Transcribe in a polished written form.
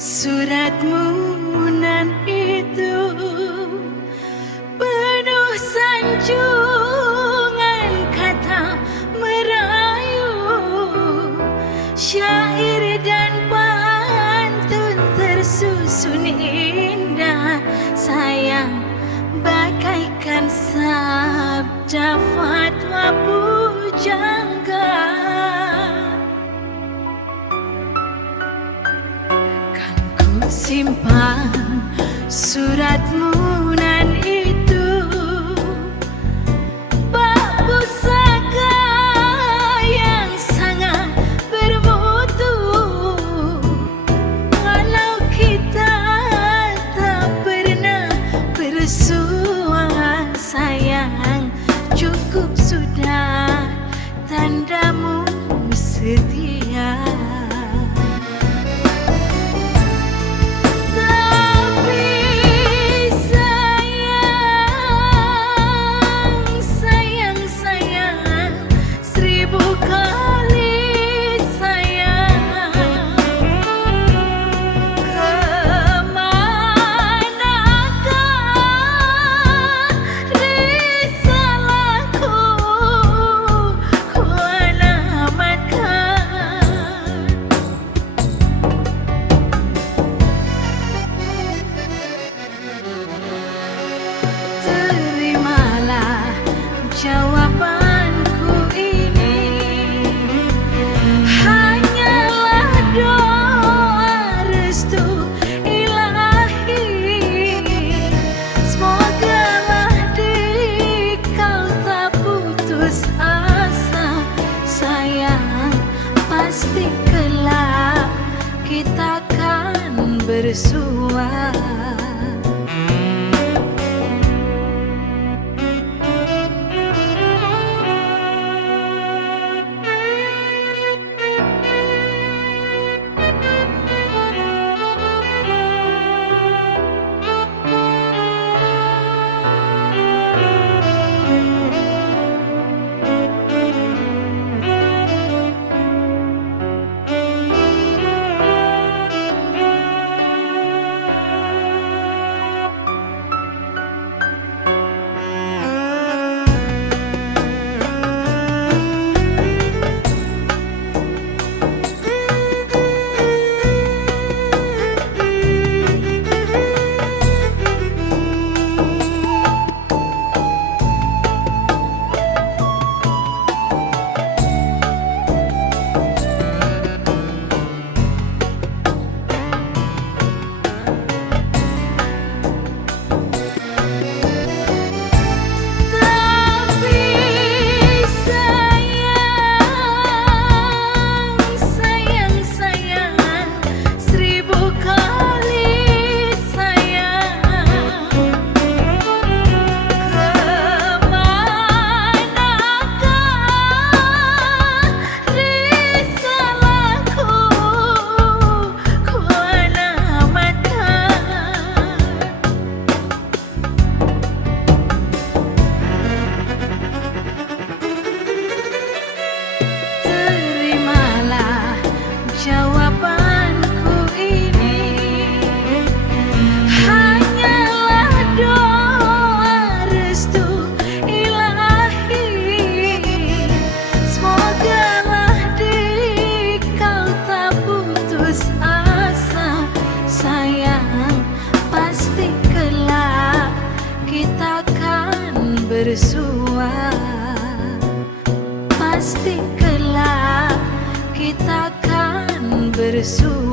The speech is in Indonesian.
Suratmu nan itu penuh sanjungan kata merayu, syair dan pantun tersusun indah. Sayang bagaikan sabda fatwa pujangga, kan ku simpan suratmu nan itu, bak pusaka yang sangat bermutu. Walau kita tak pernah bersua, sayang cukup sudah tandamu setia. Jawabanku ini hanyalah doa restu ilahi. Semogalah di kau tak putus asa, sayang pasti kelak kita kan bersua. Jawabanku ini hanyalah doa restu ilahi. Semogalah di kau tak putus asa, sayang pasti kelak kita kan bersua. Pasti kelak kita kan bersua.